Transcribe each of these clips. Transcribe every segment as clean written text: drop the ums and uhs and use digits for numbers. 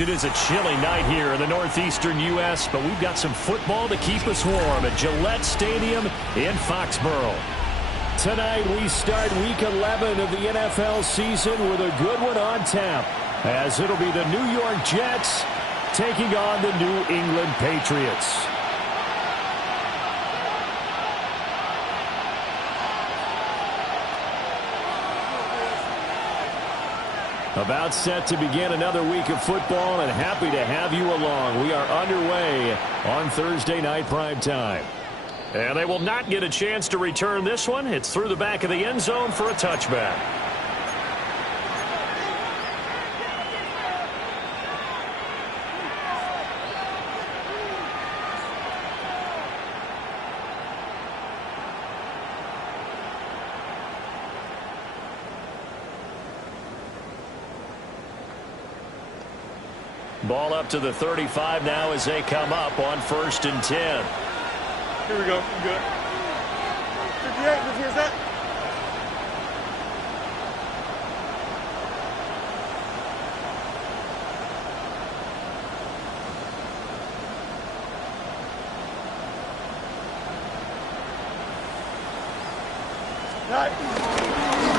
It is a chilly night here in the northeastern U.S., but we've got some football to keep us warm at Gillette Stadium in Foxborough. Tonight we start Week 11 of the NFL season with a good one on tap, as it'll be the New York Jets taking on the New England Patriots. About set to begin another week of football, and happy to have you along. We are underway on Thursday night prime time. And they will not get a chance to return this one. It's through the back of the end zone for a touchback. Ball up to the 35 now as they come up on 1st and 10. Here we go. I'm good. 58, which is that?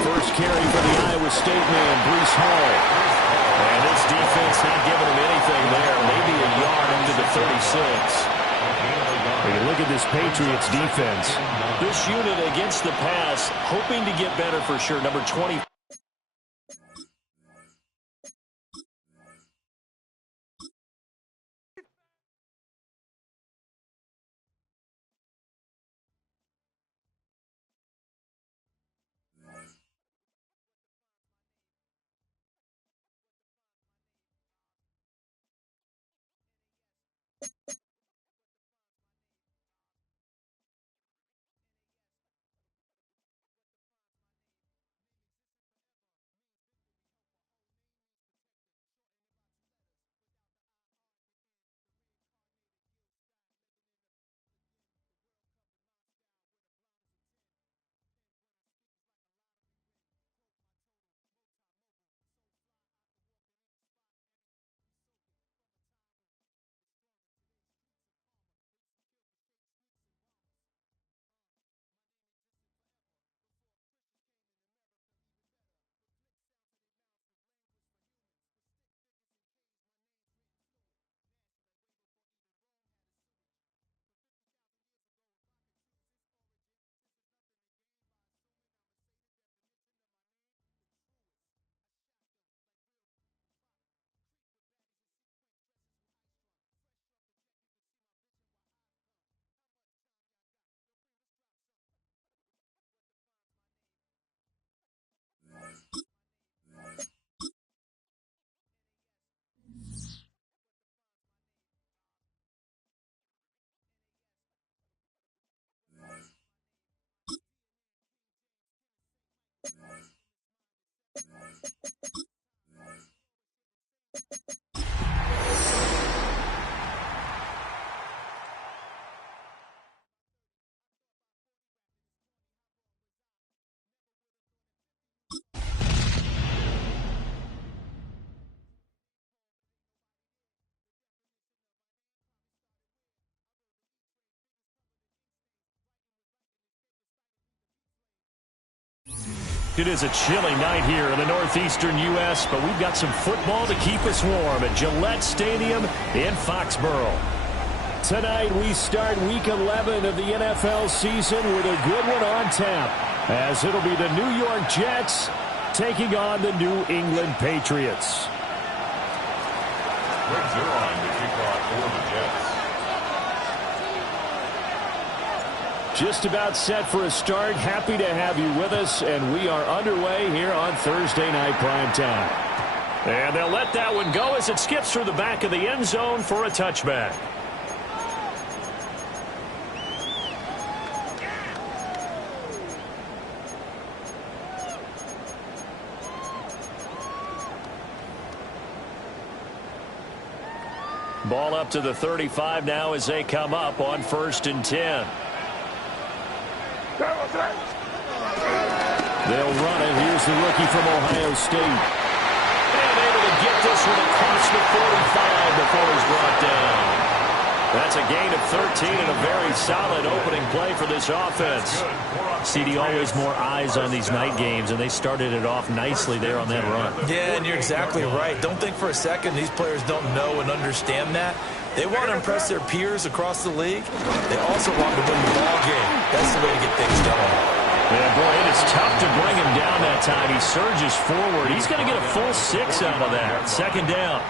First carry for the Iowa State man, Breece Hall. And this defense not giving him anything there. Maybe a yard into the 36. When you look at this Patriots defense, this unit against the pass, hoping to get better for sure. Number 20. It is a chilly night here in the northeastern U.S., but we've got some football to keep us warm at Gillette Stadium in Foxborough. Tonight we start Week 11 of the NFL season with a good one on tap, as it'll be the New York Jets taking on the New England Patriots. Greg Zuerlein to kick off for the Jets. Just about set for a start. Happy to have you with us, and we are underway here on Thursday Night Primetime. And they'll let that one go as it skips through the back of the end zone for a touchback. Ball up to the 35 now as they come up on 1st and 10. They'll run it. Here's the rookie from Ohio State. And able to get this one across the 45 before he's brought down. That's a gain of 13 and a very solid opening play for this offense. CD, always more eyes on these night games, and they started it off nicely there on that run. Yeah, and you're exactly right. Don't think for a second these players don't know and understand that. They want to impress their peers across the league. They also want to win the ball game. That's the way to get things done. Yeah, boy, it is tough to bring him down that time. He surges forward. He's going to get a full 6 out of that. 2nd down.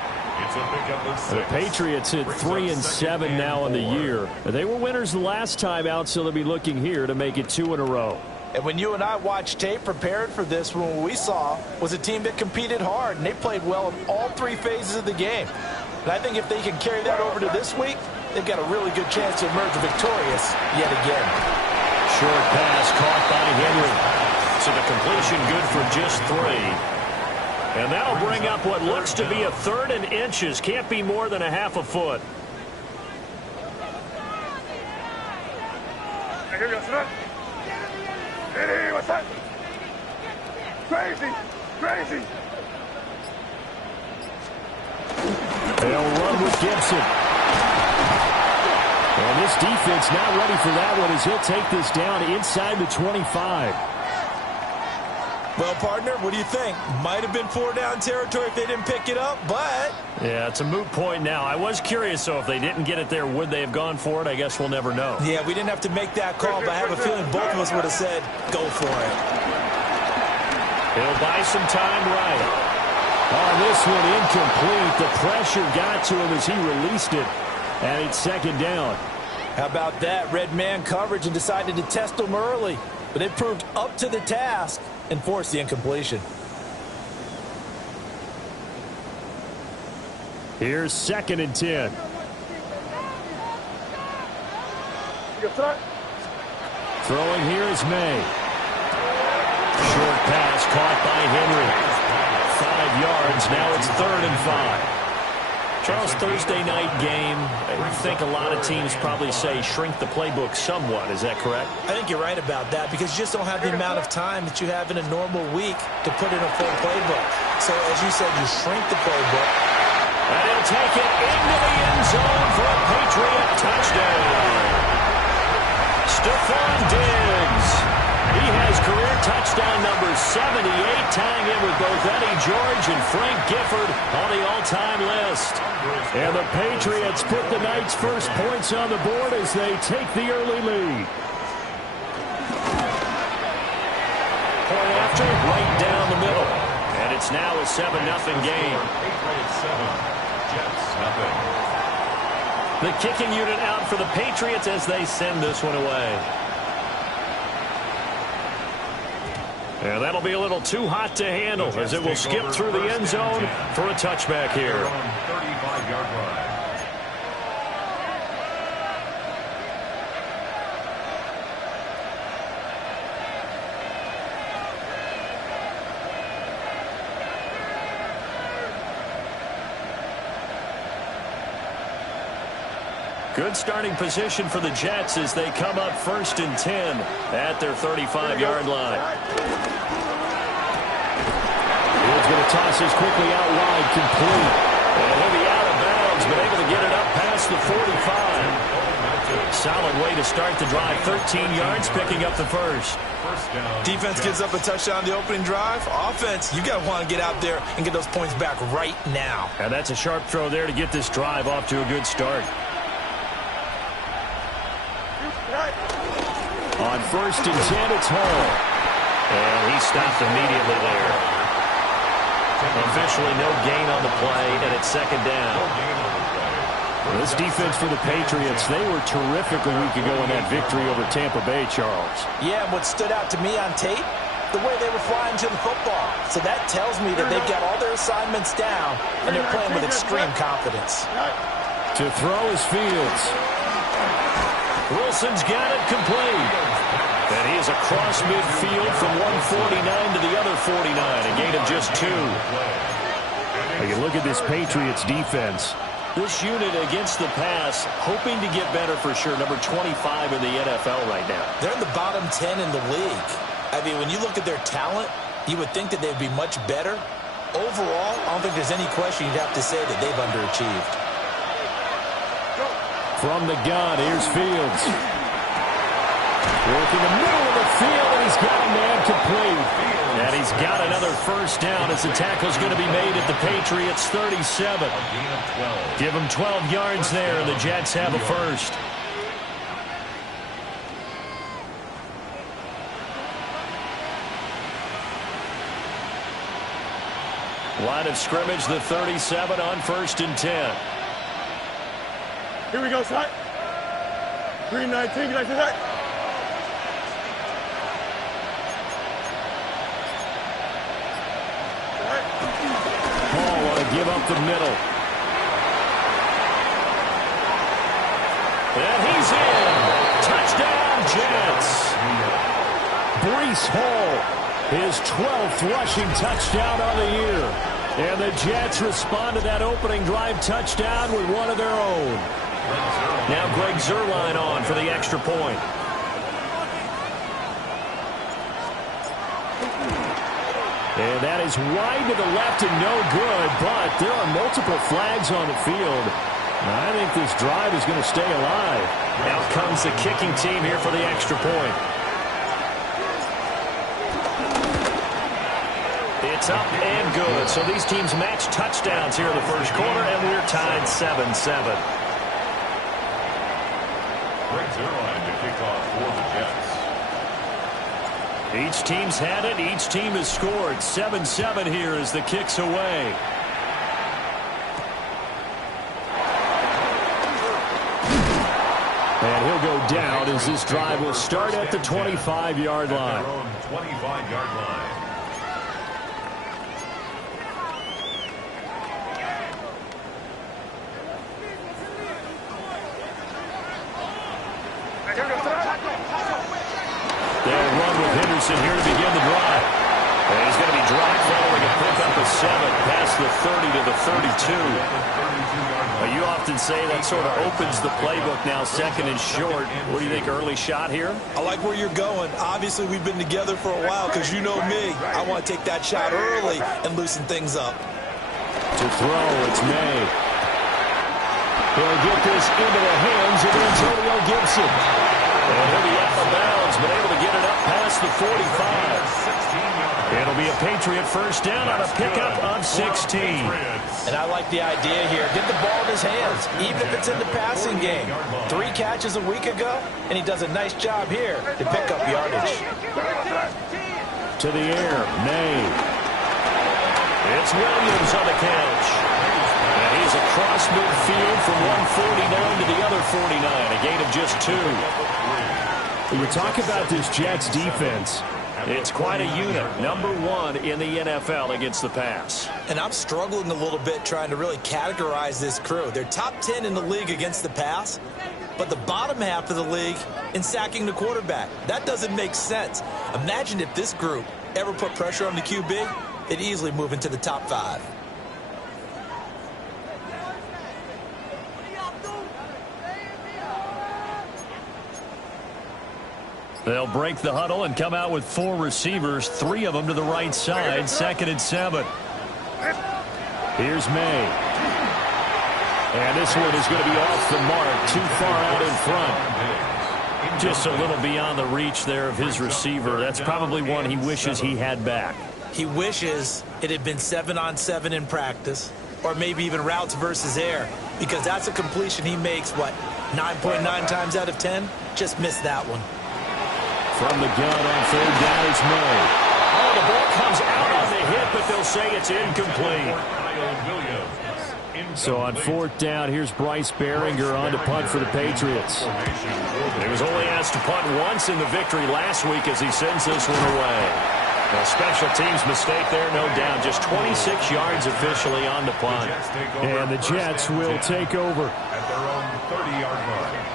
The Patriots hit 3 and 7 now in the year. They were winners the last time out, so they'll be looking here to make it 2 in a row. And when you and I watched tape prepared for this, what we saw was a team that competed hard, and they played well in all 3 phases of the game. And I think if they can carry that over to this week, they've got a really good chance to emerge victorious yet again. Short pass caught by Henry. So the completion good for just 3. And that'll bring up what looks to be a 3rd and inches. Can't be more than a half a foot. Hey, what's that? Crazy, crazy. They'll run with Gibson. And this defense not ready for that one as he'll take this down inside the 25. Well, partner, what do you think? Might have been 4-down territory if they didn't pick it up, but... Yeah, it's a moot point now. I was curious, so if they didn't get it there, would they have gone for it? I guess we'll never know. Yeah, we didn't have to make that call, but I have a feeling both of us would have said, go for it. He'll buy some time right. On this one, incomplete. The pressure got to him as he released it, and it's 2nd down. How about that? Red man coverage and decided to test him early, but they proved up to the task and forced the incompletion. Here's 2nd and 10. Throwing here is May. Short pass caught by Henry. 5 yards. Now it's 3rd and 5. Charles, Thursday night game, I think a lot of teams probably say shrink the playbook somewhat. Is that correct? I think you're right about that because you just don't have the amount of time that you have in a normal week to put in a full playbook. So, as you said, you shrink the playbook. And he'll take it into the end zone for a Patriot touchdown. Stephon Diggs. He has career touchdown number 78, tying in with both Eddie George and Frank Gifford on the all-time list. And the Patriots put the night's first points on the board as they take the early lead. Point after, right down the middle. And it's now a 7-0 game. Patriots 7, Jets 0. The kicking unit out for the Patriots as they send this one away. And that'll be a little too hot to handle as it will skip through the end zone for a touchback here. 35-yard line. Good starting position for the Jets as they come up 1st and 10 at their 35-yard line. He's going to toss this quickly out wide, complete. And he'll be out of bounds, but able to get it up past the 45. Solid way to start the drive, 13 yards, picking up the first. First down. Defense gives up a touchdown on the opening drive. Offense, you got to want to get out there and get those points back right now. And that's a sharp throw there to get this drive off to a good start. On 1st and 10, it's Hall. And he stopped immediately there. Officially no gain on the play, and it's 2nd down. This defense for the Patriots, they were terrific a week ago in that victory over Tampa Bay, Charles. Yeah, and what stood out to me on tape, the way they were flying to the football. So that tells me that they've got all their assignments down, and they're playing with extreme confidence. To throw is Fields. Wilson's got it complete. And he is across midfield from 149 to the other 49, a gain of just 2. You can look at this Patriots defense. This unit against the pass, hoping to get better for sure. Number 25 in the NFL right now. They're in the bottom 10 in the league. I mean, when you look at their talent, you would think that they'd be much better. Overall, I don't think there's any question you'd have to say that they've underachieved. From the gun, here's Fields. Working the middle of the field, and he's got a man complete. And he's got another first down as the tackle's going to be made at the Patriots' 37. Give him 12 yards there, and the Jets have a first. Line of scrimmage, the 37 on 1st and 10. Here we go, Side. 3-19, can I say that? Paul want to give up the middle. And he's in. Touchdown, Jets. Breece Hall, his 12th rushing touchdown on the year. And the Jets respond to that opening drive touchdown with one of their own. Now Greg Zuerlein on for the extra point. And that is wide to the left and no good, but there are multiple flags on the field. I think this drive is going to stay alive. Out comes the kicking team here for the extra point. It's up and good. So these teams match touchdowns here in the first quarter, and we're tied 7-7. Greg Zuerlein to kick off for the Jets. Each team's had it. Each team has scored. 7-7 here as the kick's away. And he'll go down as this drive will start at the 25-yard line. 25-yard line. They'll run with Henderson here to begin the drive. And he's going to be dropped following a pickup of 7 past the 30 to the 32. You often say that sort of opens the playbook now, 2nd and short. What do you think, early shot here? I like where you're going. Obviously, we've been together for a while because you know me. I want to take that shot early and loosen things up. To throw, it's May. He'll get this into the hands of Antonio Gibson. And he'll be out of bounds, but able to get it up past the 45. It'll be a Patriot first down on a pickup of 16. And I like the idea here. Get the ball in his hands, even if it's in the passing game. 3 catches a week ago, and he does a nice job here to pick up yardage. To the air, May. It's Williams on the catch. And he's across midfield from 149 to the other 49, a gain of just 2. When you talk about this Jets defense, it's quite a unit. Number 1 in the NFL against the pass. And I'm struggling a little bit trying to really categorize this crew. They're top 10 in the league against the pass, but the bottom half of the league in sacking the quarterback. That doesn't make sense. Imagine if this group ever put pressure on the QB, they'd easily move into the top 5. They'll break the huddle and come out with 4 receivers, 3 of them to the right side, 2nd and 7. Here's May. And this one is going to be off the mark, too far out in front. Just a little beyond the reach there of his receiver. That's probably one he wishes he had back. He wishes it had been 7-on-7 in practice, or maybe even routes versus air, because that's a completion he makes, 9.9 times out of 10? Just missed that one. From the gun on third down is May. Oh, the ball comes out on the hit, but they'll say it's incomplete. So on fourth down, here's Bryce Behringer on to punt for the Patriots. He was only asked to punt once in the victory last week as he sends this one away. A special teams mistake there, no doubt. Just 26 yards officially on the punt. And the Jets will take over at their own 30-yard line.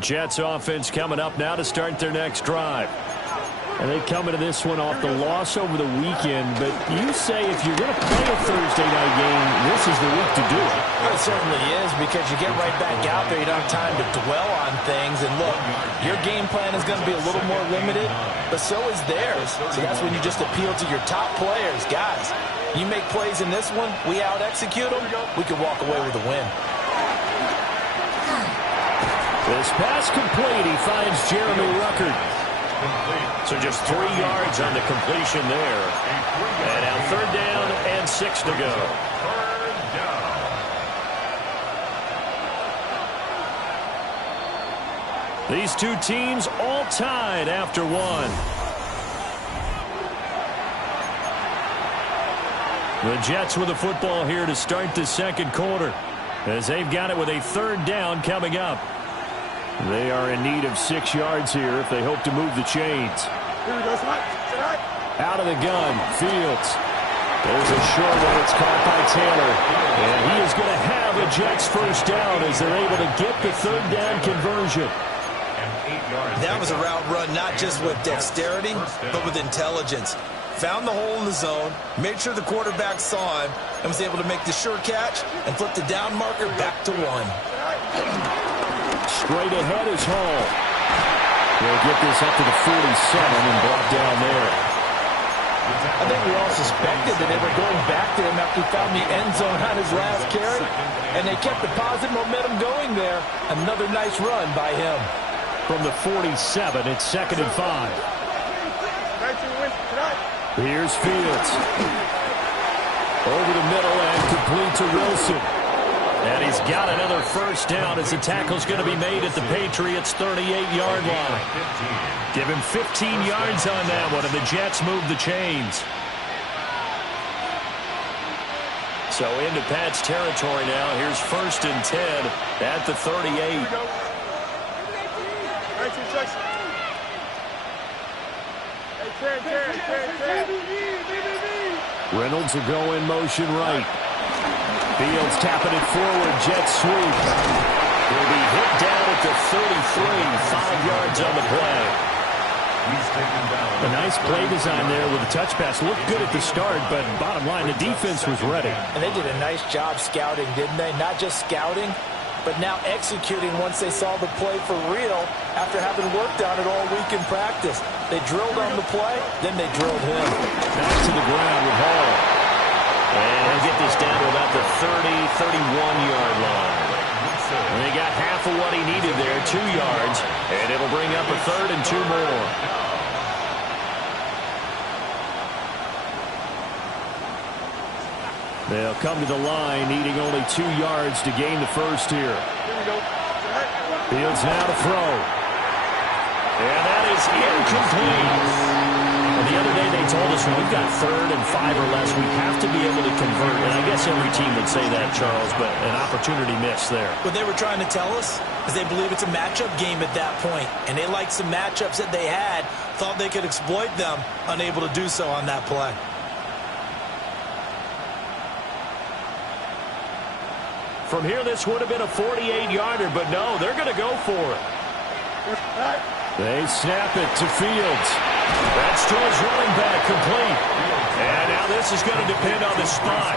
Jets offense coming up now to start their next drive. And they come into this one off the loss over the weekend. But you say if you're going to play a Thursday night game, this is the week to do it. It certainly is, because you get right back out there. You don't have time to dwell on things. And look, your game plan is going to be a little more limited, but so is theirs. So that's when you just appeal to your top players. Guys, you make plays in this one, we out-execute them, we can walk away with a win. This pass complete. He finds Jeremy Ruckert. So just 3 yards on the completion there. And now third down and 6 to go. These two teams all tied after one. The Jets with the football here to start the second quarter, as they've got it with a third down coming up. They are in need of 6 yards here if they hope to move the chains. Here we go, Out of the gun, Fields. There's a short one. It's caught by Taylor. And he is going to have a Jets first down as they're able to get the third down conversion. That was a route run not just with dexterity, but with intelligence. Found the hole in the zone, made sure the quarterback saw him, and was able to make the sure catch and flip the down marker back to 1. Straight ahead is Hall. They'll get this up to the 47 and brought down there. I think we all suspected that they were going back to him after he found the end zone on his last carry, and they kept the positive momentum going there. Another nice run by him. From the 47, it's 2nd and 5. Here's Fields. Over the middle and complete to Wilson. And he's got another first down as the tackle's going to be made at the Patriots' 38-yard line. Give him 15 yards on that one, and the Jets move the chains. So into Pat's territory now. Here's 1st and 10 at the 38. Reynolds will go in motion right. Fields tapping it forward. Jet sweep. He'll be hit down at the 33. 5 yards on the play. A nice play design there with the touch pass. Looked good at the start, but bottom line, the defense was ready. And they did a nice job scouting, didn't they? Not just scouting, but now executing once they saw the play for real after having worked on it all week in practice. They drilled on the play, then they drilled him. Back to the ground with Hall. And they'll get this down to about the 31-yard line. And they got half of what he needed there, 2 yards. And it'll bring up a 3rd and 2 more. They'll come to the line, needing only 2 yards to gain the first here. Fields now to throw. And that is incomplete. Well, the other day they told us when we've got 3rd and 5 or less, we have to be able to convert. And I guess every team would say that, Charles, but an opportunity missed there. What they were trying to tell us is they believe it's a matchup game at that point. And they liked some matchups that they had, thought they could exploit them, unable to do so on that play. From here, this would have been a 48-yarder, but no, they're going to go for it. They snap it to Fields. That's to his running back, complete. And now this is going to depend on the spot.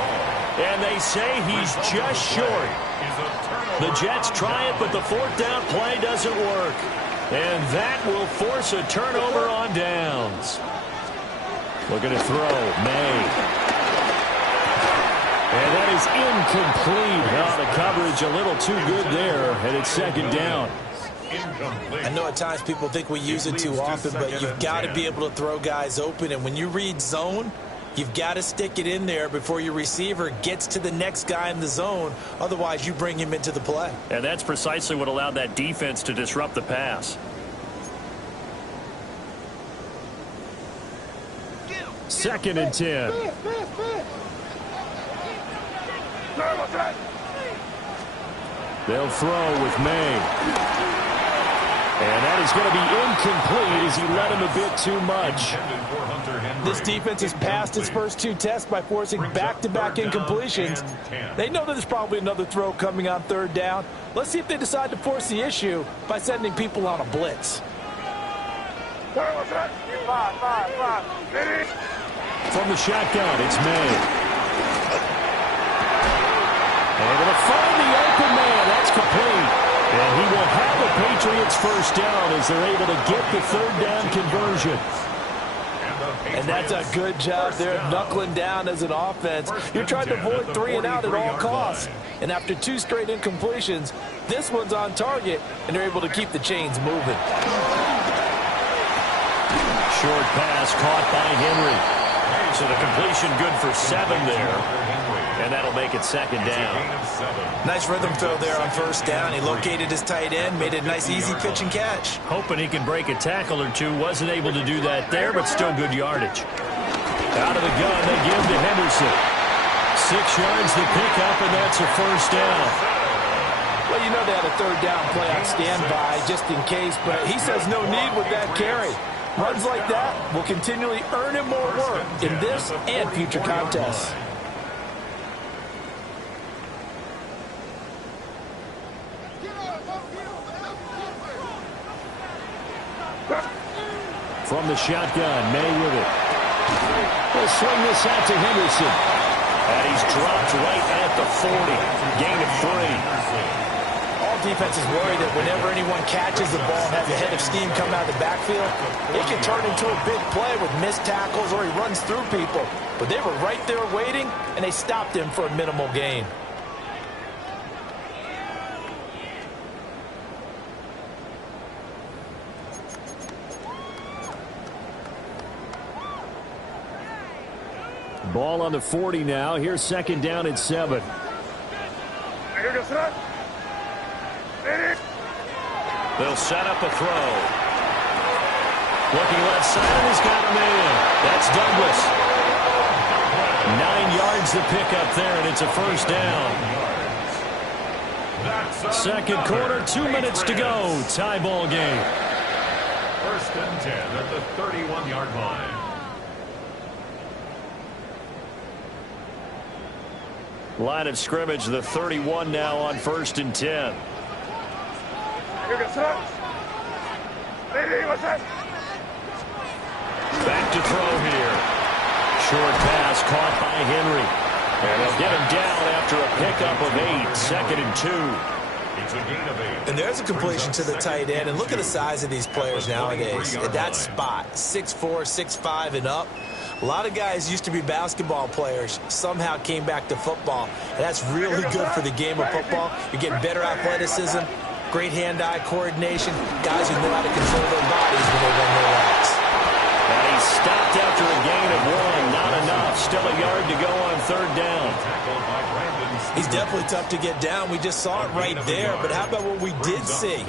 And they say he's just short. The Jets try it, but the 4th down play doesn't work. And that will force a turnover on downs. Looking to throw, May. And that is is incomplete. Oh, the coverage a little too good there, and it's second down. I know at times people think we use it too often, but you've got to be able to throw guys open. And when you read zone, you've got to stick it in there before your receiver gets to the next guy in the zone. Otherwise, you bring him into the play. And that's precisely what allowed that defense to disrupt the pass. Second and 10. They'll throw with May. And that is going to be incomplete as he led him a bit too much. This defense has passed its first two tests by forcing back-to-back incompletions. They know that there's probably another throw coming on third down. Let's see if they decide to force the issue by sending people on a blitz. From the shotgun, it's May. And going to find the open man. That's complete. And he will have the Patriots first down as they're able to get the third down conversion. And that's a good job there, knuckling down as an offense. You're trying to avoid 3 and out at all costs. And after 2 straight incompletions, this one's on target, and they're able to keep the chains moving. Short pass caught by Henry. So the completion good for 7 there. And that'll make it second down. Nice rhythm throw there on first down. He located his tight end, made it a nice easy pitch and catch. Hoping he can break a tackle or two. Wasn't able to do that there, but still good yardage. Out of the gun, they give to Henderson. 6 yards the pickup, and that's a first down. Well, you know they had a third down play on standby just in case, but he says no need with that carry. Runs like that will continually earn him more work in this and future contests. From the shotgun, May with it. They'll swing this out to Henderson. And he's dropped right at the 40. Gain of 3. All defenses worry that whenever anyone catches the ball and has a head of steam come out of the backfield, it can turn into a big play with missed tackles or he runs through people. But they were right there waiting, and they stopped him for a minimal gain. Ball on the 40 now. Here's second down at 7. They'll set up a throw. Looking left side, and he's got a man. That's Douglas. 9 yards the pickup there, and it's a first down. Second quarter, 2 minutes to go. Tie ball game. First and 10 at the 31-yard line. Line of scrimmage, the 31 now on first and 10. Back to throw here. Short pass caught by Henry. And they'll get him down after a pickup of 8. Second and 2. It's a gain of 8. And there's a completion to the tight end. And look at the size of these players nowadays. At that spot, 6'4", 6'5", and up. A lot of guys used to be basketball players, somehow came back to football. And that's really good for the game of football. You're getting better athleticism, great hand-eye coordination, guys who know how to control their bodies when they run their routes. And he stopped after a gain of 1. Not enough. Still a yard to go on third down. He's definitely tough to get down. We just saw it right there. But how about what we did see?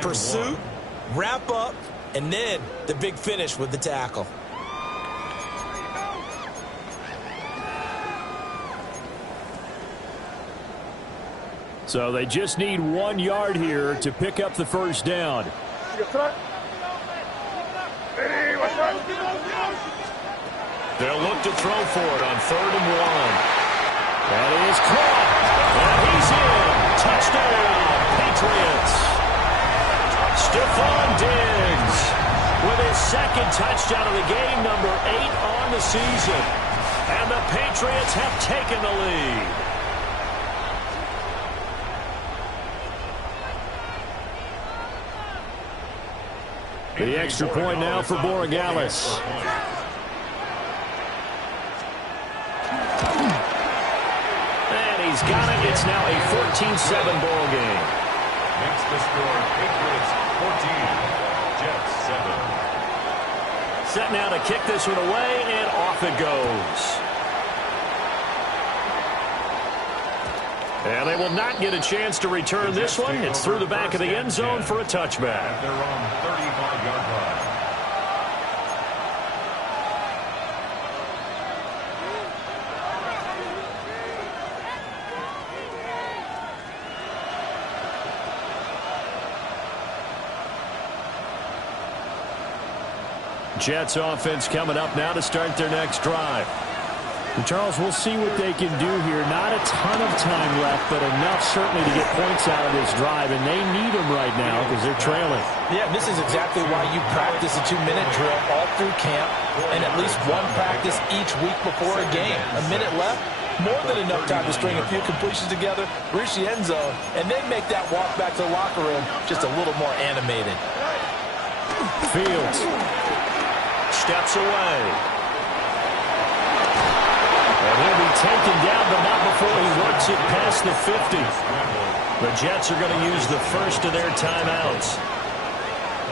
Pursuit, wrap up, and then the big finish with the tackle. So they just need 1 yard here to pick up the first down. They'll look to throw for it on 3rd and 1. That is caught. And he's in. Touchdown, Patriots. Stephon Diggs with his second touchdown of the game, number 8 on the season. And the Patriots have taken the lead. The extra point now for Borregales. And He's got it. It's now a 14-7 ball game. Next to score, Patriots 14, Jets 7. Set now to kick this one away, and off it goes. And they will not get a chance to return this one. It's through the back of the end zone for a touchback. They're on 35-yard line. Jets offense coming up now to start their next drive. And Charles, we'll see what they can do here. Not a ton of time left, but enough certainly to get points out of this drive, and they need them right now because they're trailing. Yeah, this is exactly why you practice a 2-minute drill all through camp and at least one practice each week before a game. A minute left, more than enough time to string a few completions together, reach the end zone, and then make that walk back to the locker room just a little more animated. Fields steps away. And he'll be taken down, but not before he works it past the 50. The Jets are going to use the first of their timeouts,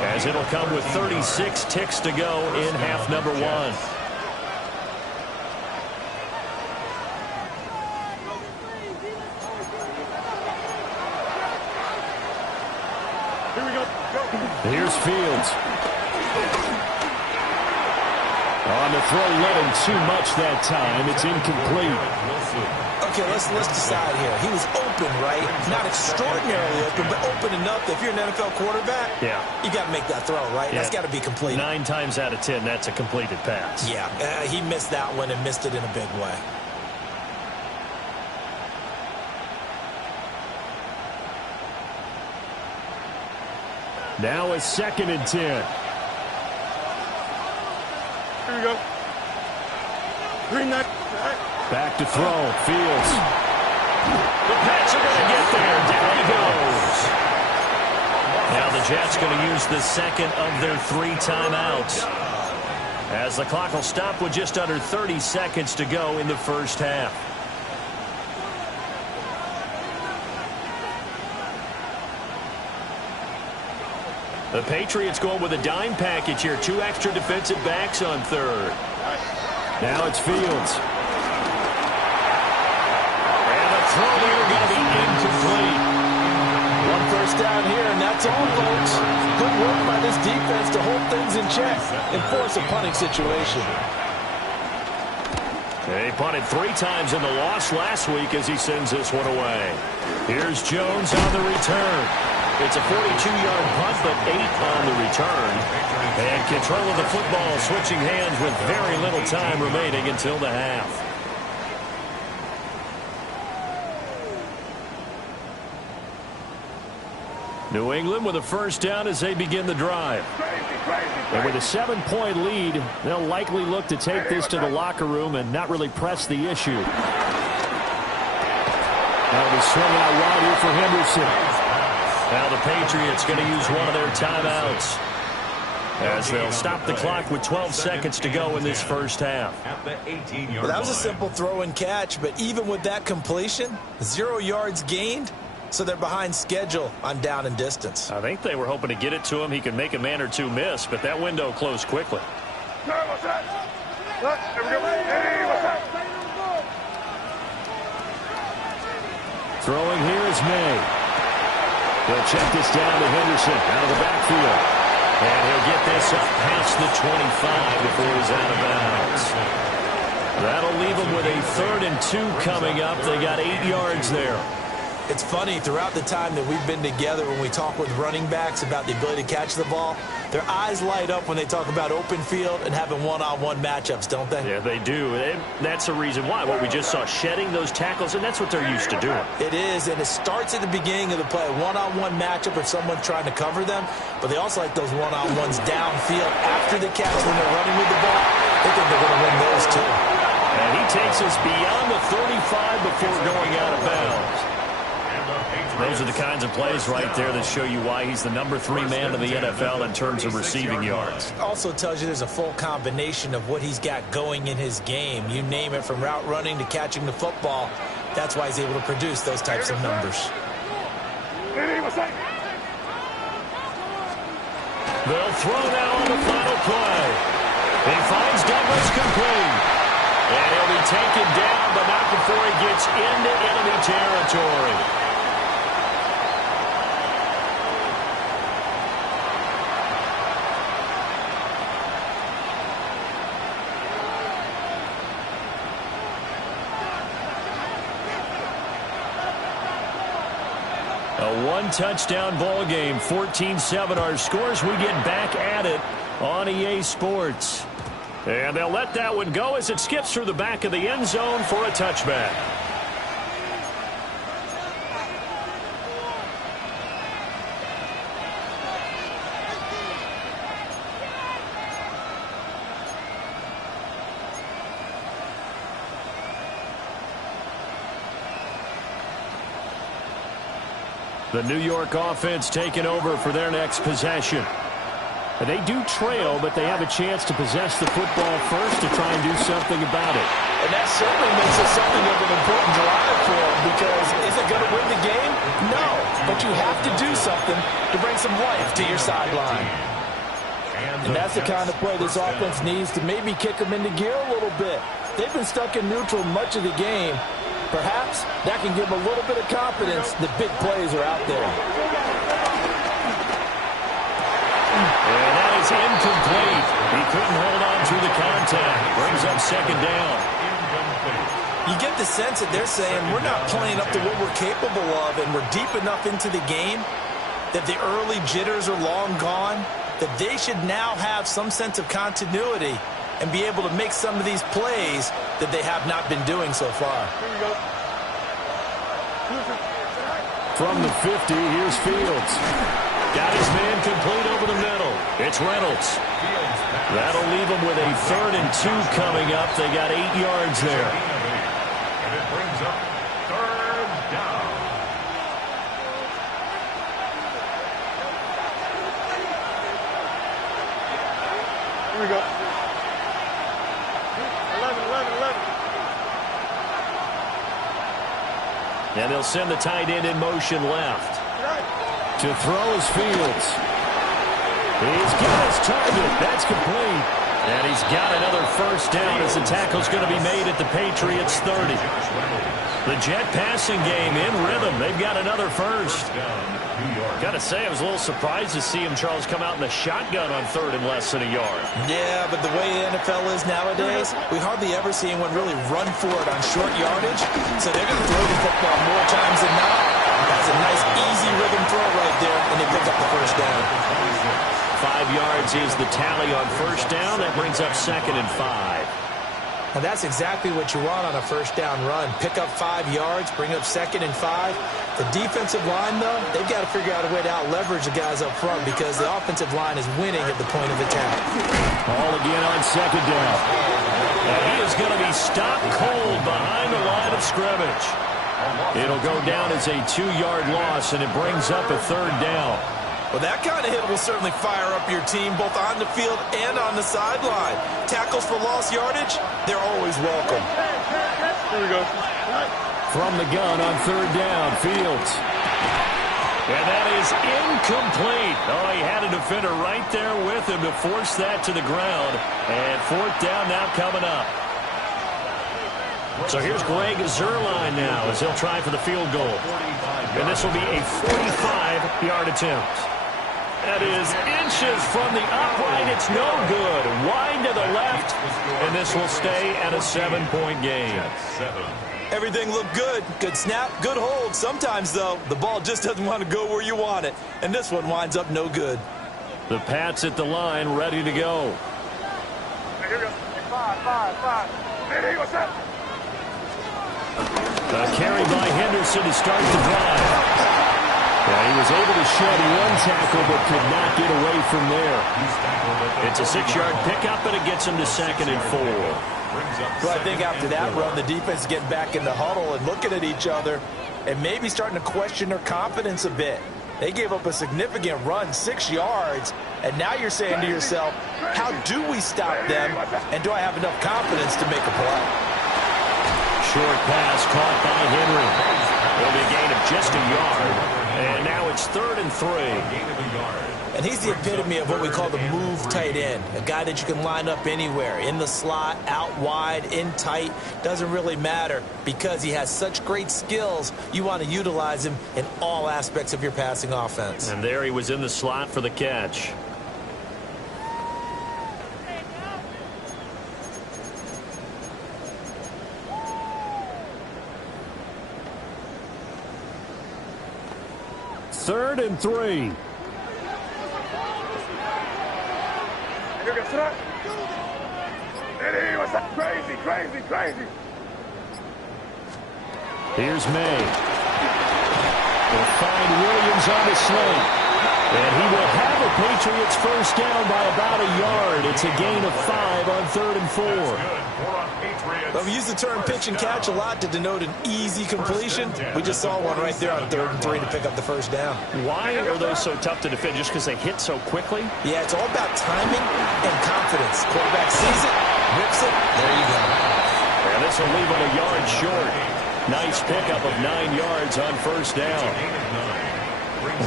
as it'll come with 36 ticks to go in half number one. Here we go. Go. Here's Fields. On the throw, led him too much that time. It's incomplete. Okay, let's decide here. He was open, right? Not extraordinarily open, but open enough that if you're an NFL quarterback, you got to make that throw, right? Yeah. That's got to be completed. 9 times out of 10, that's a completed pass. Yeah, he missed that one and missed it in a big way. Now a 2nd and 10. Here we go. Green knife. Back to throw. Fields. The Pats are going to get there. Down he goes. Now the Jets going to use the second of their 3 timeouts, as the clock will stop with just under 30 seconds to go in the first half. The Patriots going with a dime package here. 2 extra defensive backs on third. Now it's Fields. And the throw here going to be incomplete. 1 first down here, and that's all, folks. Good work by this defense to hold things in check and force a punting situation. He punted 3 times in the loss last week as he sends this one away. Here's Jones on the return. It's a 42-yard punt, but 8 on the return. And control of the football switching hands with very little time remaining until the half. New England with a first down as they begin the drive. And with a 7-point lead, they'll likely look to take this to the locker room and not really press the issue. That'll be swung out wide here for Henderson. Now the Patriots going to use one of their timeouts, as they'll stop the clock with 12 seconds to go in this first half. Well, that was a simple throw and catch, but even with that completion, 0 yards gained, so they're behind schedule on down and distance. I think they were hoping to get it to him. He could make a man or 2 miss, but that window closed quickly. What's that? Look, there we go. Hey, what's that? Throwing here is May. He'll check this down to Henderson out of the backfield. And he'll get this up past the 25 before he's out of bounds. That'll leave him with a 3rd and 2 coming up. They got 8 yards there. It's funny, throughout the time that we've been together, when we talk with running backs about the ability to catch the ball, their eyes light up when they talk about open field and having one-on-one matchups, don't they? Yeah, they do. That's the reason why. What we just saw, shedding those tackles, and that's what they're used to doing. It is, and it starts at the beginning of the play. One-on-one matchup if someone's trying to cover them, but they also like those one-on-ones downfield after the catch when they're running with the ball. They think they're going to win those too. And he takes us beyond the 35 before going out of bounds. Those are the kinds of plays right there that show you why he's the #3 man in the NFL in terms of receiving yards. Also tells you there's a full combination of what he's got going in his game. You name it, from route running to catching the football. That's why he's able to produce those types of numbers. They'll throw now on the final play. He finds Douglas complete. And he'll be taken down, but not before he gets into enemy territory. A one-touchdown ball game, 14-7 our scores. We get back at it on EA Sports. And they'll let that one go as it skips through the back of the end zone for a touchback. The New York offense taking over for their next possession. They do trail, but they have a chance to possess the football first to try and do something about it. And that certainly makes it something of an important drive for them, because is it going to win the game? No, but you have to do something to bring some life to your sideline. And that's the kind of play this offense needs to maybe kick them into gear a little bit. They've been stuck in neutral much of the game. Perhaps that can give them a little bit of confidence that big plays are out there. And that is incomplete. He couldn't hold on through the contact. Brings up second down. You get the sense that they're saying we're not playing up to what we're capable of, and we're deep enough into the game that the early jitters are long gone, that they should now have some sense of continuity and be able to make some of these plays that they have not been doing so far. From the 50, here's Fields. Got his man complete over the middle. It's Reynolds. That'll leave them with a 3rd and 2 coming up. They got 8 yards there. And it brings up 3rd down. Here we go. 11. And they'll send the tight end in motion left. To throw is Fields. He's got his target. That's complete. And he's got another first down as the tackle's going to be made at the Patriots 30. The Jet passing game in rhythm. They've got another first. Got to say, I was a little surprised to see him, Charles, come out in the shotgun on 3rd and less than a yard. Yeah, but the way the NFL is nowadays, we hardly ever see anyone really run for it on short yardage. So they're going to throw the football more times than not. That's a nice, easy rhythm throw right there, and they pick up the first down. 5 yards is the tally on first down. That brings up 2nd and 5. And that's exactly what you want on a first down run. Pick up 5 yards, bring up 2nd and 5. The defensive line, though, they've got to figure out a way to out-leverage the guys up front because the offensive line is winning at the point of attack. Ball again on 2nd down. And he is going to be stopped cold behind the line of scrimmage. It'll go down as a 2-yard loss, and it brings up a 3rd down. Well, that kind of hit will certainly fire up your team both on the field and on the sideline. Tackles for lost yardage, they're always welcome. Here we go. From the gun on 3rd down, Fields. And that is incomplete. Oh, he had a defender right there with him to force that to the ground. And 4th down now coming up. So here's Greg Zuerlein now as he'll try for the field goal. And this will be a 45-yard attempt. That is inches from the upright. It's no good. Wide to the left. And this will stay at a 7-point game. Everything looked good. Good snap, good hold. Sometimes, though, the ball just doesn't want to go where you want it. And this one winds up no good. The Pats at the line, ready to go. Here we go. 5. Hey, what's up? A carry by Henderson to start the drive. Yeah, he was able to shed one tackle but could not get away from there. It's a 6-yard pickup, and it gets him to 2nd and 4. Well, I think after that run, the defense getting back in the huddle and looking at each other. and maybe starting to question their confidence a bit. They gave up a significant run, 6 yards, and now you're saying to yourself, how do we stop them, and do I have enough confidence to make a play? Short pass caught by Henry. It'll be a gain of just a yard, and now it's 3rd and 3. Gain of a yard. And he's the epitome of what we call the move tight end, a guy that you can line up anywhere, in the slot, out wide, in tight, doesn't really matter because he has such great skills. You want to utilize him in all aspects of your passing offense. And there he was in the slot for the catch. Third and 3. Crazy, crazy, crazy. Here's May. They'll find Williams on the slant. And he will have a Patriots first down by about a yard. It's a gain of 5 on 3rd and 4. Well, we use the term pitch and catch a lot to denote an easy completion. We just saw one right there on 3rd and 3 to pick up the first down. Why are those so tough to defend? Just because they hit so quickly? Yeah, it's all about timing and confidence. Quarterback sees it, rips it, there you go. And this will leave him a yard short. Nice pickup of 9 yards on first down.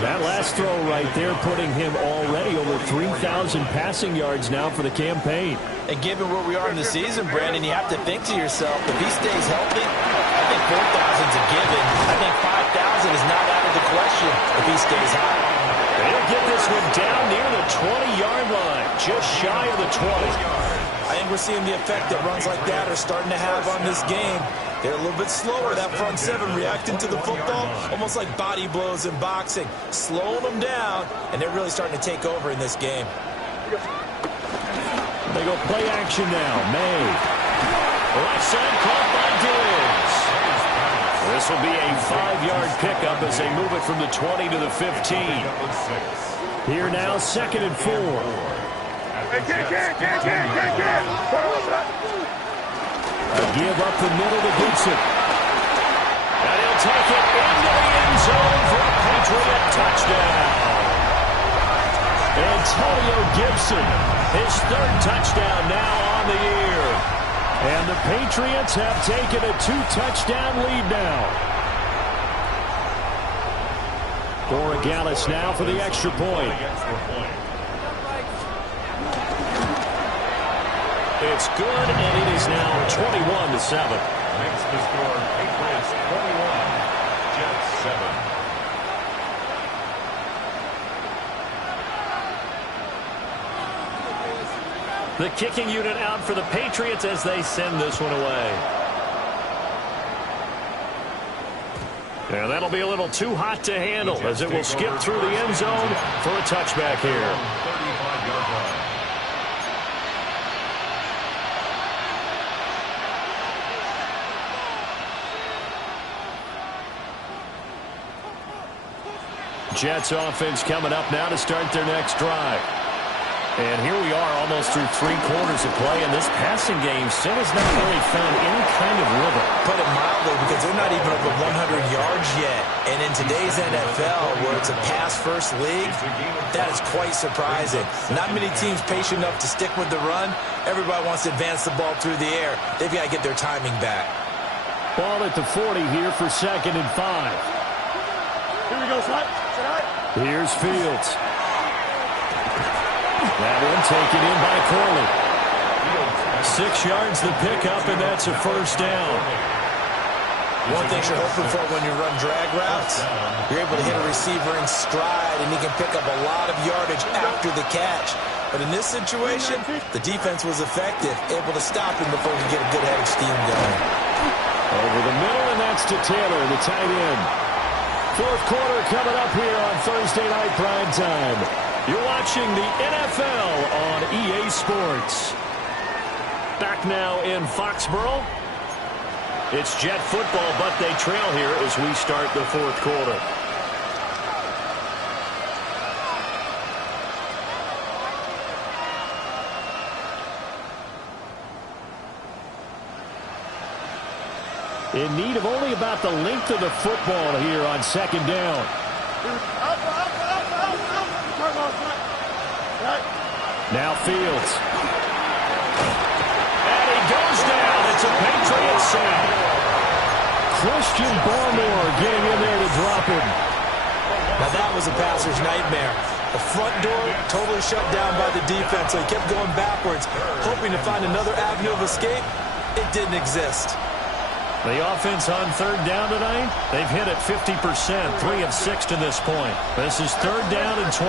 That last throw right there putting him already over 3,000 passing yards now for the campaign. And given where we are in the season, Brandon, you have to think to yourself, if he stays healthy, I think 4,000's a given. I think 5,000 is not out of the question if he stays high. He'll get this one down near the 20-yard line, just shy of the 20. I think we're seeing the effect that runs like that are starting to have on this game. They're a little bit slower, that front seven, reacting to the football, almost like body blows in boxing, slowing them down, and they're really starting to take over in this game. They go play action now. May. Left side caught by Diggs. This will be a 5-yard pickup as they move it from the 20 to the 15. Here now, 2nd and 4. A give up the middle to Gibson. And he'll take it into the end zone for a Patriot touchdown. Antonio Gibson, his 3rd touchdown now on the year. And the Patriots have taken a 2-touchdown lead now. Borregales now for the extra point. It's good, and it is now 21-7. Makes the score Patriots 21, Jets 7. The kicking unit out for the Patriots as they send this one away. And that'll be a little too hot to handle as it will skip through the end zone for a touchback here. 35-yard line. Jets offense coming up now to start their next drive. And here we are almost through 3 quarters of play, and this passing game still has not really found any kind of rhythm. Put it mildly, because they're not even over 100 yards yet. And in today's NFL, where it's a pass-first league, that is quite surprising. Not many teams patient enough to stick with the run. Everybody wants to advance the ball through the air. They've got to get their timing back. Ball at the 40 here for 2nd and 5. Here we go, son. Here's Fields. That one taken in by Corley. 6 yards the pickup, and that's a first down. One thing you're hoping for when you run drag routes, you're able to hit a receiver in stride, and he can pick up a lot of yardage after the catch. But in this situation, the defense was effective, able to stop him before he could get a good head of steam going. Over the middle, and that's to Taylor, the tight end. 4th quarter coming up here on Thursday Night Primetime. You're watching the NFL on EA Sports. Back now in Foxborough. It's Jet football, but they trail here as we start the 4th quarter. in need of only about the length of the football here on second down. Now Fields. And he goes down. It's a Patriots sack. Christian Barmore getting in there to drop him. Now that was a passer's nightmare. The front door totally shut down by the defense, so he kept going backwards, hoping to find another avenue of escape. It didn't exist. The offense on third down tonight, they've hit it 50%, 3 of 6 to this point. This is third down and 12.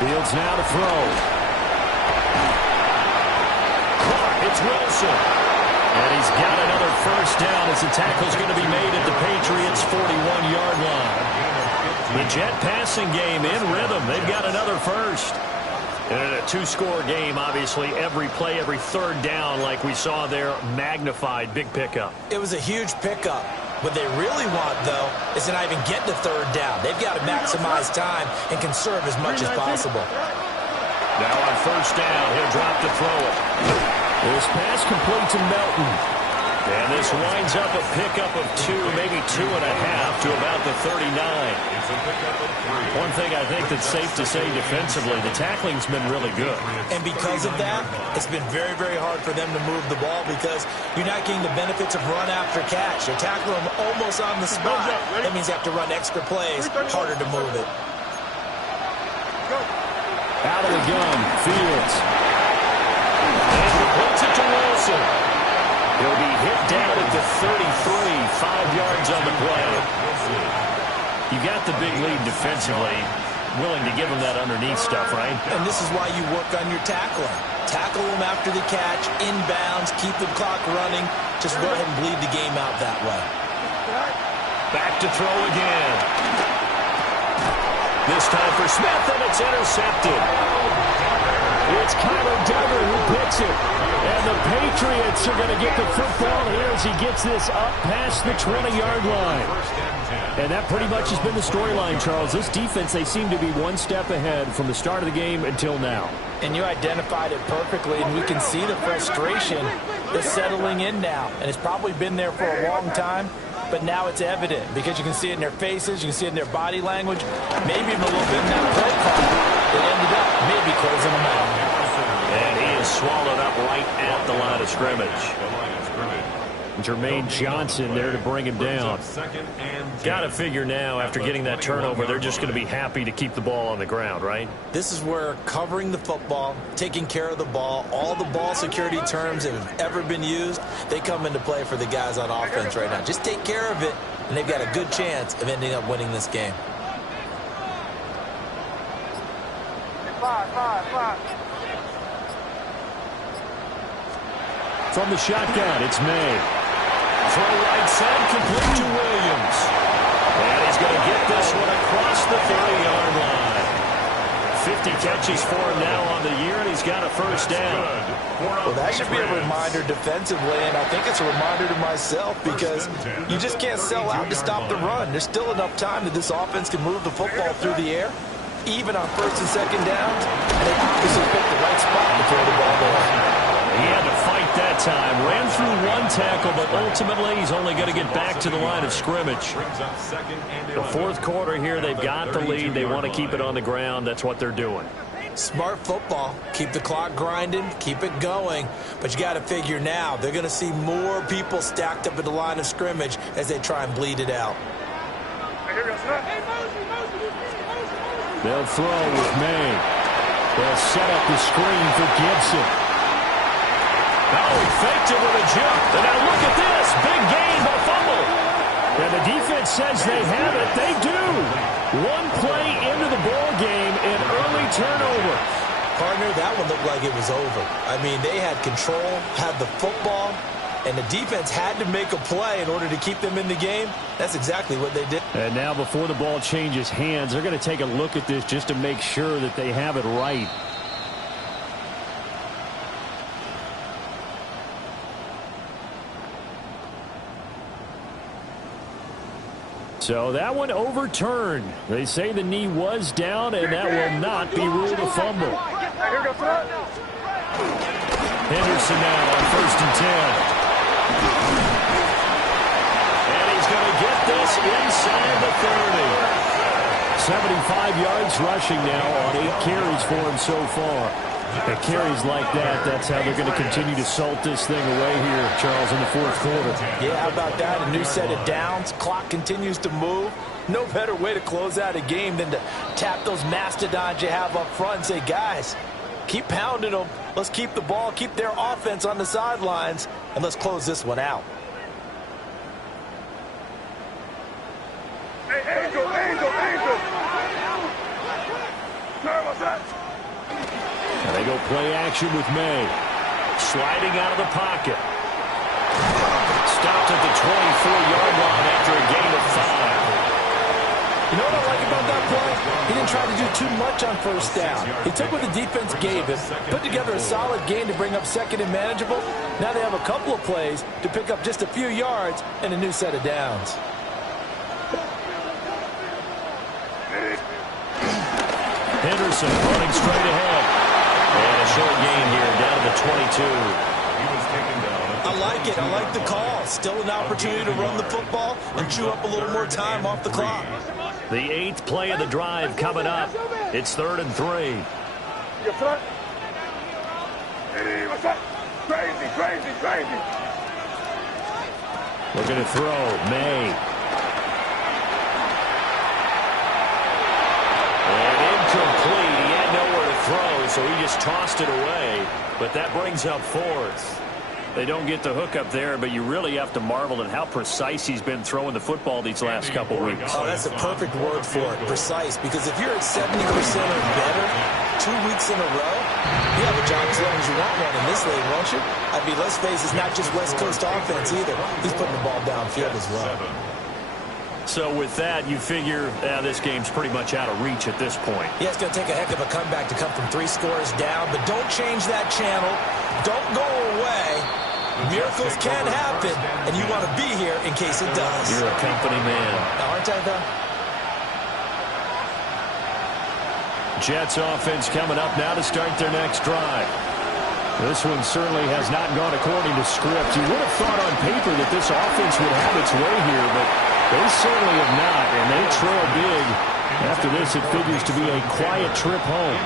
Fields now to throw. It's Wilson. And he's got another first down as the tackle's going to be made at the Patriots' 41-yard line. The Jet passing game in rhythm. They've got another first. And in a two-score game, obviously, every play, every third down, like we saw there, magnified, big pickup. It was a huge pickup. What they really want, though, is to not even get to third down. They've got to maximize time and conserve as much as possible. Now on first down, he'll drop to throw it. This pass complete to Melton. And this winds up a pickup of 2, maybe 2.5 to about the 39. One thing I think that's safe to say defensively, the tackling's been really good. And because of that, it's been very, very hard for them to move the ball because you're not getting the benefits of run after catch. They're tackling them almost on the spot. That means you have to run extra plays, harder to move it. Out of the gun, Fields. And he puts it to Wilson. He'll be hit down at the 33, 5 yards on the play. You got the big lead defensively, willing to give him that underneath stuff, right? And this is why you work on your tackling. Tackle them after the catch, inbounds, keep the clock running. Just go ahead and bleed the game out that way. Back to throw again. This time for Smith, and it's intercepted. It's Kyler Duggar who picks it. And the Patriots are going to get the football here as he gets this up past the 20-yard line. And that pretty much has been the storyline, Charles. This defense, they seem to be one step ahead from the start of the game until now. And you identified it perfectly, and we can see the frustration that's settling in now. And it's probably been there for a long time, but now it's evident because you can see it in their faces, you can see it in their body language, maybe even a little bit in that play call that ended up maybe closing them out. And he is swallowed up right at the line of scrimmage. Jermaine Johnson there to bring him down. Got to figure now, after getting that turnover, they're just going to be happy to keep the ball on the ground, right? This is where covering the football, taking care of the ball, all the ball security terms that have ever been used, they come into play for the guys on offense right now. Just take care of it, and they've got a good chance of ending up winning this game. From the shotgun, it's May. Throw right side, complete to Williams. And he's going to get this one across the 30-yard line. 50 catches for him now on the year, and he's got a first down. Well, that should be a reminder defensively, and I think it's a reminder to myself because you just can't sell out to stop the run. There's still enough time that this offense can move the football through the air, even on first and second downs, and they obviously picked the right spot to throw the ball there. He had to fight that time. Ran through one tackle, but ultimately he's only going to get back to the line of scrimmage. The fourth quarter here, they've got the lead. They want to keep it on the ground. That's what they're doing. Smart football. Keep the clock grinding. Keep it going. But you got to figure now, they're going to see more people stacked up at the line of scrimmage as they try and bleed it out. They'll throw with May. They'll set up the screen for Gibson. Oh, he faked it with a jump. And now look at this. Big gain by fumble. And the defense says they have it. They do. One play into the ball game, an early turnover. Partner, that one looked like it was over. I mean, they had control, had the football, and the defense had to make a play in order to keep them in the game. That's exactly what they did. And now before the ball changes hands, they're going to take a look at this just to make sure that they have it right. So that one overturned. They say the knee was down, and that will not be ruled a fumble. Henderson now on 1st and 10. And he's going to get this inside the 30. 75 yards rushing now on 8 carries for him so far. And carries like that, that's how they're going to continue to salt this thing away here, Charles, in the 4th quarter. Yeah, how about that? A new set of downs. Clock continues to move. No better way to close out a game than to tap those mastodons you have up front and say, guys, keep pounding them. Let's keep the ball, keep their offense on the sidelines, and let's close this one out. Hey, Angel. What's that? And they go play action with May. Sliding out of the pocket. Stopped at the 24-yard line after a gain of 5. You know what I like about that play? He didn't try to do too much on 1st down. He took what the defense gave him, put together a solid gain to bring up 2nd and manageable. Now they have a couple of plays to pick up just a few yards and a new set of downs. Henderson running straight ahead. And a short gain here down to the 22. He was taken down. I like it. I like the call. Still an opportunity to run the football and chew up a little more time off the clock. The 8th play of the drive coming up. It's 3rd and 3. You front? Hey, what's that? Crazy. Looking to throw. May. And incomplete. He had nowhere to throw, so he just tossed it away. But that brings up 4th. They don't get the hook up there, but you really have to marvel at how precise he's been throwing the football these last couple weeks. Oh, that's a perfect word for it, precise, because if you're at 70% or better 2 weeks in a row, you have a job as long as you want one in this league, won't you? I mean, let's face it, it's not just West Coast offense either. He's putting the ball downfield as well. So with that, you figure this game's pretty much out of reach at this point. Yeah, it's going to take a heck of a comeback to come from 3 scores down, but don't change that channel. Don't go away. Miracles can happen, and you want to be here in case it does. You're a company man. Aren't I, though? Jets offense coming up now to start their next drive. This one certainly has not gone according to script. You would have thought on paper that this offense would have its way here, but they certainly have not, and they trail big. After this, it figures to be a quiet trip home.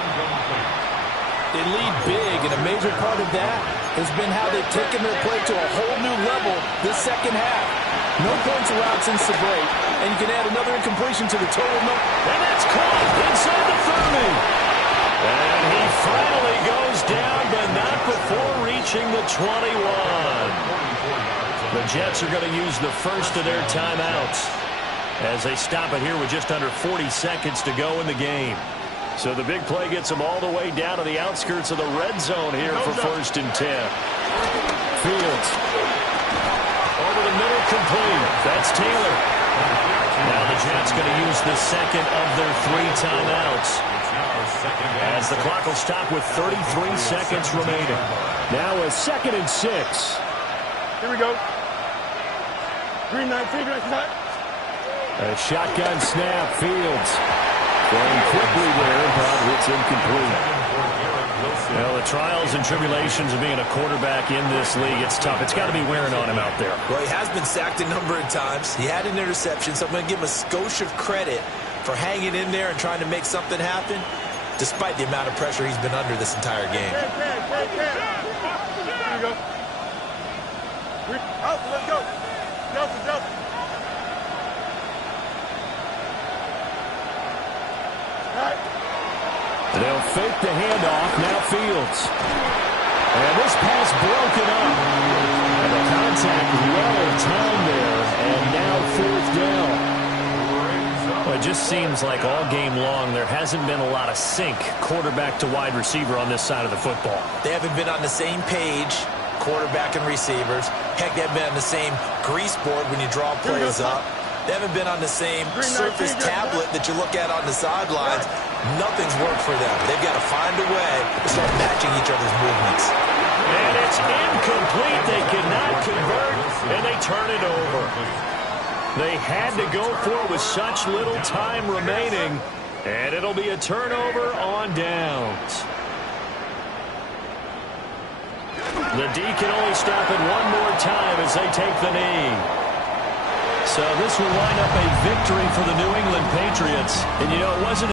They lead big, and a major part of that has been how they've taken their play to a whole new level this second half. No points allowed since the break, and you can add another incompletion to the total number. And that's caught inside the 30. And he finally goes down, but not before reaching the 21. The Jets are going to use the first of their timeouts as they stop it here with just under 40 seconds to go in the game. So the big play gets them all the way down to the outskirts of the red zone here for 1st and 10. Fields. Over the middle, complete. That's Taylor. Now the Jets going to use the second of their 3 timeouts, as the clock will stop with 33 seconds remaining. Now a 2nd and 6. Here we go. Green 19, A shotgun snap. Fields going quickly there, but it's incomplete. Well, the trials and tribulations of being a quarterback in this league, it's tough. It's got to be wearing on him out there. Well, he has been sacked a number of times. He had an interception, so I'm going to give him a skosh of credit for hanging in there and trying to make something happen, despite the amount of pressure he's been under this entire game. Here we go. Let's go. Justin. They'll fake the handoff. Now Fields. And this pass broken up. And the contact well timed there. And now 4th down. Well, it just seems like all game long there hasn't been a lot of sync quarterback to wide receiver on this side of the football. They haven't been on the same page, quarterback and receivers. Heck, they haven't been on the same grease board when you draw plays up. They haven't been on the same surface tablet that you look at on the sidelines. Nothing's worked for them. They've got to find a way to start matching each other's movements. And it's incomplete. They cannot convert, and they turn it over. They had to go for it with such little time remaining, and it'll be a turnover on downs. The D can only stop it one more time as they take the knee. So this will wind up a victory for the New England Patriots. And, you know, it wasn't